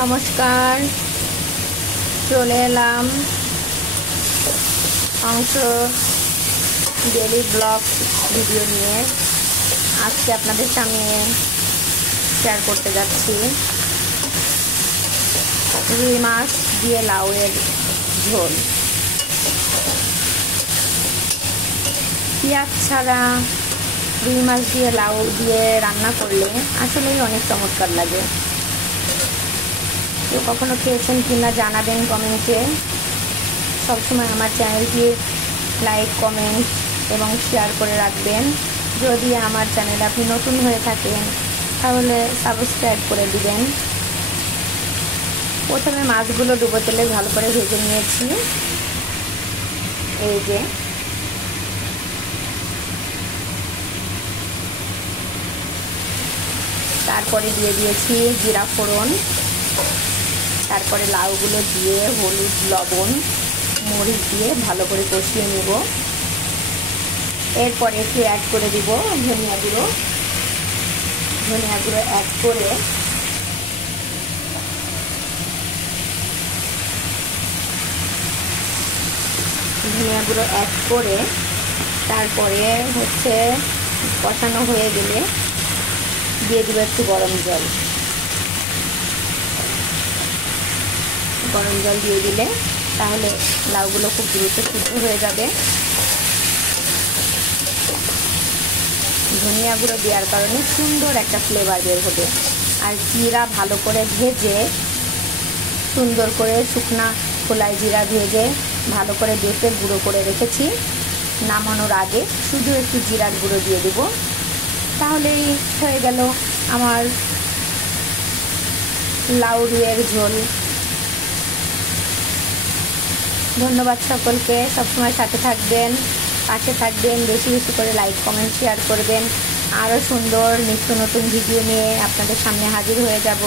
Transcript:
নমস্কার, চলে এলাম অংশ ডেলি ব্লগ ভিডিও নিয়ে। আজকে আপনাদের সামনে শেয়ার করতে যাচ্ছি রুই মাছ দিয়ে লাউয়ের ঝোল। পেঁয়াজ ছাড়া রুই মাছ দিয়ে লাউ দিয়ে রান্না করলে আসলেই অনেক চমৎকার লাগে। কেউ কখনো খেয়েছেন কিনা জানাবেন কমেন্টে। সবসময় আমার চ্যানেলটি লাইক, কমেন্ট এবং শেয়ার করে রাখবেন। যদি আমার চ্যানেলে আপনি নতুন হয়ে থাকেন তাহলে সাবস্ক্রাইব করে দিবেন। প্রথমে মাছগুলো ডুবো তেলে ভালো করে ভেজে নিয়েছি। এই যে তারপরে দিয়ে দিয়েছি জিরা ফোড়ন, তারপরে লাউগুলো দিয়ে হলুদ, লবণ, মরিচ দিয়ে ভালো করে কষিয়ে নেব। এরপরে একটু অ্যাড করে দিব ধনিয়া গুঁড়ো অ্যাড করে তারপরে কষানো হয়ে গেলে দিয়ে দিব একটু গরম জল দিয়ে দিলে তাহলে লাউগুলো খুব দ্রুত সিদ্ধ হয়ে যাবে। ধনিয়া গুঁড়ো দেওয়ার কারণে সুন্দর একটা ফ্লেভার বের হবে। আর জিরা ভালো করে ভেজে, সুন্দর করে শুকনা খোলায় জিরা ভেজে ভালো করে বেটে গুঁড়ো করে রেখেছি। নামানোর আগে শুধু একটু জিরার গুঁড়ো দিয়ে দেব, তাহলেই হয়ে গেল আমার লাউ রুইয়ের ঝোল। ধন্যবাদ সকলকে। সবসময় সাথে থাকবেন, পাশে থাকবেন, বেশি বেশি করে লাইক, কমেন্ট, শেয়ার করবেন। আরও সুন্দর নিত্য নতুন ভিডিও নিয়ে আপনাদের সামনে হাজির হয়ে যাব।